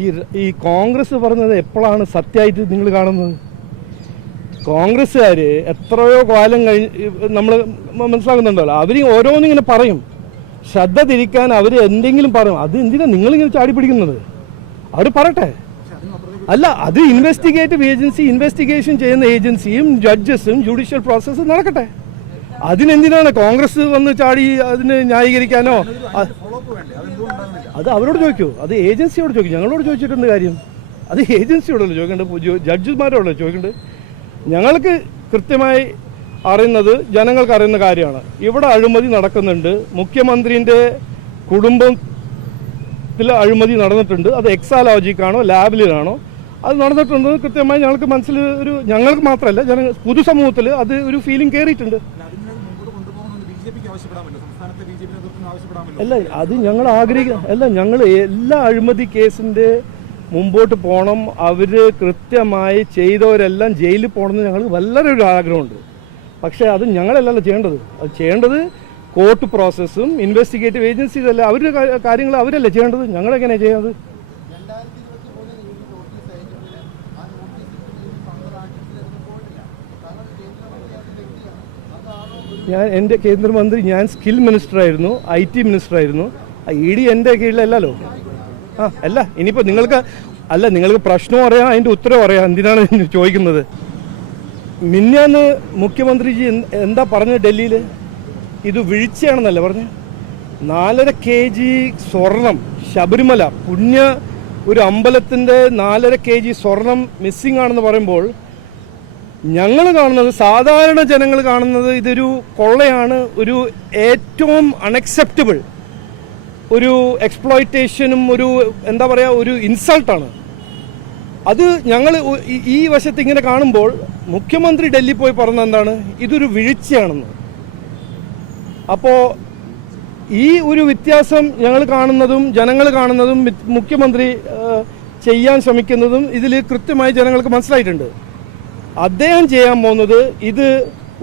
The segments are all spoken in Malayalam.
ഈ കോൺഗ്രസ് പറഞ്ഞത് എപ്പോഴാണ് സത്യമായിട്ട് നിങ്ങൾ കാണുന്നത്? കോൺഗ്രസ്സുകാർ എത്രയോ കാലം നമ്മൾ മനസ്സിലാക്കുന്നുണ്ടല്ലോ, അവർ ഓരോന്നിങ്ങനെ പറയും, ശ്രദ്ധ തിരിക്കാൻ അവർ എന്തെങ്കിലും പറയും. അത് എന്തിനാണ് നിങ്ങളിങ്ങനെ ചാടി പിടിക്കുന്നത്? അവർ പറയട്ടെ. അല്ല, അത് ഇൻവെസ്റ്റിഗേറ്റീവ് ഏജൻസി, ഇൻവെസ്റ്റിഗേഷൻ ചെയ്യുന്ന ഏജൻസിയും ജഡ്ജസും ജുഡീഷ്യൽ പ്രോസസ്സും നടക്കട്ടെ. അതിനെന്തിനാണ് കോൺഗ്രസ് വന്ന് ചാടി അതിന് ന്യായീകരിക്കാനോ? അത് അവരോട് ചോദിക്കൂ, അത് ഏജൻസിയോട് ചോദിക്കും. ഞങ്ങളോട് ചോദിച്ചിട്ടുണ്ട് കാര്യം. അത് ഏജൻസിയോടല്ലോ ചോദിക്കേണ്ടത്, ജഡ്ജിമാരോടല്ലോ ചോദിക്കേണ്ടത്. ഞങ്ങൾക്ക് കൃത്യമായി അറിയുന്നത്, ജനങ്ങൾക്ക് അറിയുന്ന കാര്യമാണ്. ഇവിടെ അഴിമതി നടക്കുന്നുണ്ട്. മുഖ്യമന്ത്രിൻ്റെ കുടുംബത്തിൽ അഴിമതി നടന്നിട്ടുണ്ട്. അത് എക്സാലോജിക്കാണോ ലാബിലാണോ അത് നടന്നിട്ടുണ്ട് കൃത്യമായി ഞങ്ങൾക്ക് മനസ്സിൽ ഒരു, ഞങ്ങൾക്ക് മാത്രമല്ല പൊതുസമൂഹത്തിൽ അത് ഒരു ഫീലിംഗ് കയറിയിട്ടുണ്ട്. അല്ല, അത് ഞങ്ങൾ അല്ല, ഞങ്ങൾ എല്ലാ അഴിമതി കേസിൻ്റെ മുമ്പോട്ട് പോകണം. അവർ കൃത്യമായി ചെയ്തവരെല്ലാം ജയിലിൽ പോകണമെന്ന് ഞങ്ങൾക്ക് വളരെ ഒരു ആഗ്രഹമുണ്ട്. പക്ഷേ അത് ഞങ്ങളല്ലല്ലോ ചെയ്യേണ്ടത്. അത് ചെയ്യേണ്ടത് കോർട്ട് പ്രോസസ്സും ഇൻവെസ്റ്റിഗേറ്റീവ് ഏജൻസീസ് അല്ല, അവരുടെ കാര്യങ്ങൾ അവരല്ലേ ചെയ്യേണ്ടത്. ഞങ്ങളെങ്ങനെയാണ് ചെയ്യുന്നത്? എൻ്റെ കേന്ദ്രമന്ത്രി, ഞാൻ സ്കിൽ മിനിസ്റ്ററായിരുന്നു, IT മിനിസ്റ്ററായിരുന്നു. ED എൻ്റെ കീഴിലല്ലല്ലോ. അല്ല, ഇനിയിപ്പോൾ നിങ്ങൾക്ക് പ്രശ്നം അറിയാം, അതിൻ്റെ ഉത്തരവ് അറിയാം. എന്തിനാണ് ചോദിക്കുന്നത്? മിന്നാന്ന് മുഖ്യമന്ത്രിജി എന്താ പറഞ്ഞത് ഡൽഹിയിൽ? ഇത് വീഴ്ചയാണെന്നല്ലേ പറഞ്ഞത്? 4.5 kg സ്വർണം, ശബരിമല പുണ്യ ഒരു അമ്പലത്തിൻ്റെ 4.5 kg സ്വർണം മിസ്സിംഗ് ആണെന്ന് പറയുമ്പോൾ ഞങ്ങൾ കാണുന്നത്, സാധാരണ ജനങ്ങൾ കാണുന്നത്, ഇതൊരു കൊള്ളയാണ്, ഒരു ഏറ്റവും അൺഅക്സെപ്റ്റബിൾ ഒരു എക്സ്പ്ലോയിറ്റേഷനും ഒരു എന്താ പറയുക, ഒരു ഇൻസൾട്ടാണ് അത്. ഞങ്ങൾ ഈ വശത്ത് ഇങ്ങനെ കാണുമ്പോൾ മുഖ്യമന്ത്രി ഡൽഹി പോയി പറഞ്ഞത് എന്താണ്? ഇതൊരു വീഴ്ചയാണെന്ന്. അപ്പോൾ ഈ ഒരു വ്യത്യാസം ഞങ്ങൾ കാണുന്നതും ജനങ്ങൾ കാണുന്നതും മുഖ്യമന്ത്രി ചെയ്യാൻ ശ്രമിക്കുന്നതും ഇതിൽ കൃത്യമായി ജനങ്ങൾക്ക് മനസ്സിലായിട്ടുണ്ട്. അദ്ദേഹം ചെയ്യാൻ പോകുന്നത് ഇത്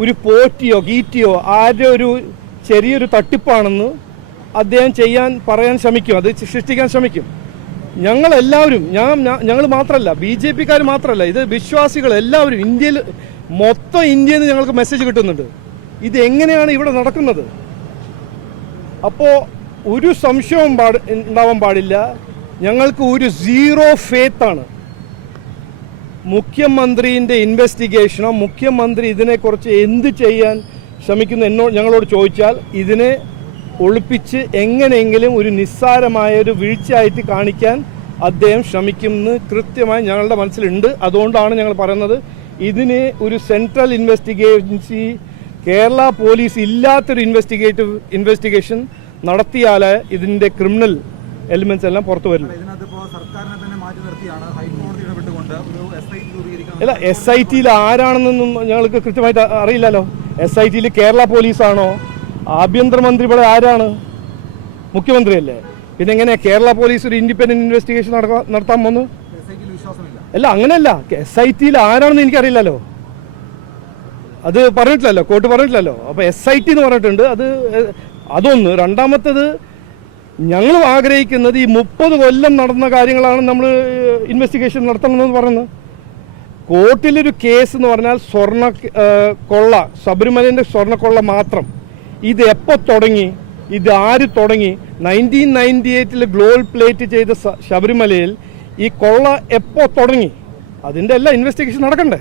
ഒരു പോറ്റിയോ ഗീറ്റിയോ ആരുടെ ഒരു ചെറിയൊരു തട്ടിപ്പാണെന്ന് അദ്ദേഹം പറയാൻ ശ്രമിക്കും, അത് സൃഷ്ടിക്കാൻ ശ്രമിക്കും. ഞങ്ങളെല്ലാവരും, ഞങ്ങൾ മാത്രമല്ല, BJPക്കാർ മാത്രമല്ല, ഇത് വിശ്വാസികൾ എല്ലാവരും, ഇന്ത്യയിൽ മൊത്തം ഇന്ത്യയിൽ നിന്ന് ഞങ്ങൾക്ക് മെസ്സേജ് കിട്ടുന്നുണ്ട്, ഇത് എങ്ങനെയാണ് ഇവിടെ നടക്കുന്നത്. അപ്പോൾ ഒരു സംശയവും ഉണ്ടാവാൻ പാടില്ല. ഞങ്ങൾക്ക് ഒരു സീറോ ഫെയ്ത്താണ്. മുഖ്യമന്ത്രിൻ്റെ ഇൻവെസ്റ്റിഗേഷനോ മുഖ്യമന്ത്രി ഇതിനെക്കുറിച്ച് എന്ത് ചെയ്യാൻ ശ്രമിക്കുന്നു ഞങ്ങളോട് ചോദിച്ചാൽ ഇതിനെ ഒളിപ്പിച്ച് എങ്ങനെയെങ്കിലും ഒരു നിസ്സാരമായ ഒരു വീഴ്ചയായിട്ട് കാണിക്കാൻ അദ്ദേഹം ശ്രമിക്കുമെന്ന് കൃത്യമായി ഞങ്ങളുടെ മനസ്സിലുണ്ട്. അതുകൊണ്ടാണ് ഞങ്ങൾ പറയുന്നത്, ഇതിന് ഒരു സെൻട്രൽ ഇൻവെസ്റ്റിഗേഷൻസി, കേരള പോലീസ് ഇല്ലാത്തൊരു ഇൻവെസ്റ്റിഗേഷൻ നടത്തിയാൽ ഇതിൻ്റെ ക്രിമിനൽ എലിമെന്റ്സ് എല്ലാം പുറത്തു വരില്ല. അല്ല, SITയിൽ ആരാണെന്നൊന്നും ഞങ്ങൾക്ക് കൃത്യമായിട്ട് അറിയില്ലല്ലോ. SITയിൽ കേരള പോലീസാണോ? ആഭ്യന്തരമന്ത്രി ഇവിടെ ആരാണ്? മുഖ്യമന്ത്രിയല്ലേ. പിന്നെ എങ്ങനെ കേരള പോലീസ് ഒരു ഇൻഡിപെൻഡന്റ് ഇൻവെസ്റ്റിഗേഷൻ നടത്താൻ വന്നു? അല്ല, അങ്ങനെയല്ല. SITയിൽ ആരാണെന്ന് എനിക്കറിയില്ലല്ലോ. അത് പറഞ്ഞിട്ടില്ലല്ലോ, കോർട്ട് പറഞ്ഞിട്ടില്ലല്ലോ. അപ്പോൾ SIT എന്ന് പറഞ്ഞിട്ടുണ്ട്. അതൊന്ന്. രണ്ടാമത്തേത്, ഞങ്ങൾ ആഗ്രഹിക്കുന്നത് ഈ 30 കൊല്ലം നടന്ന കാര്യങ്ങളാണ് നമ്മൾ ഇൻവെസ്റ്റിഗേഷൻ നടത്തണമെന്ന് പറയുന്നത്. കോർട്ടിലൊരു കേസ് എന്ന് പറഞ്ഞാൽ കൊള്ള, ശബരിമലയുടെ സ്വർണ്ണക്കൊള്ള മാത്രം. ഇത് എപ്പോൾ തുടങ്ങി? ഇത് ആര് തുടങ്ങി? 1998 ഗ്ലോബൽ പ്ലേറ്റ് ചെയ്ത ശബരിമലയിൽ ഈ കൊള്ള എപ്പോൾ തുടങ്ങി? അതിൻ്റെ എല്ലാം ഇൻവെസ്റ്റിഗേഷൻ നടക്കണ്ടേ?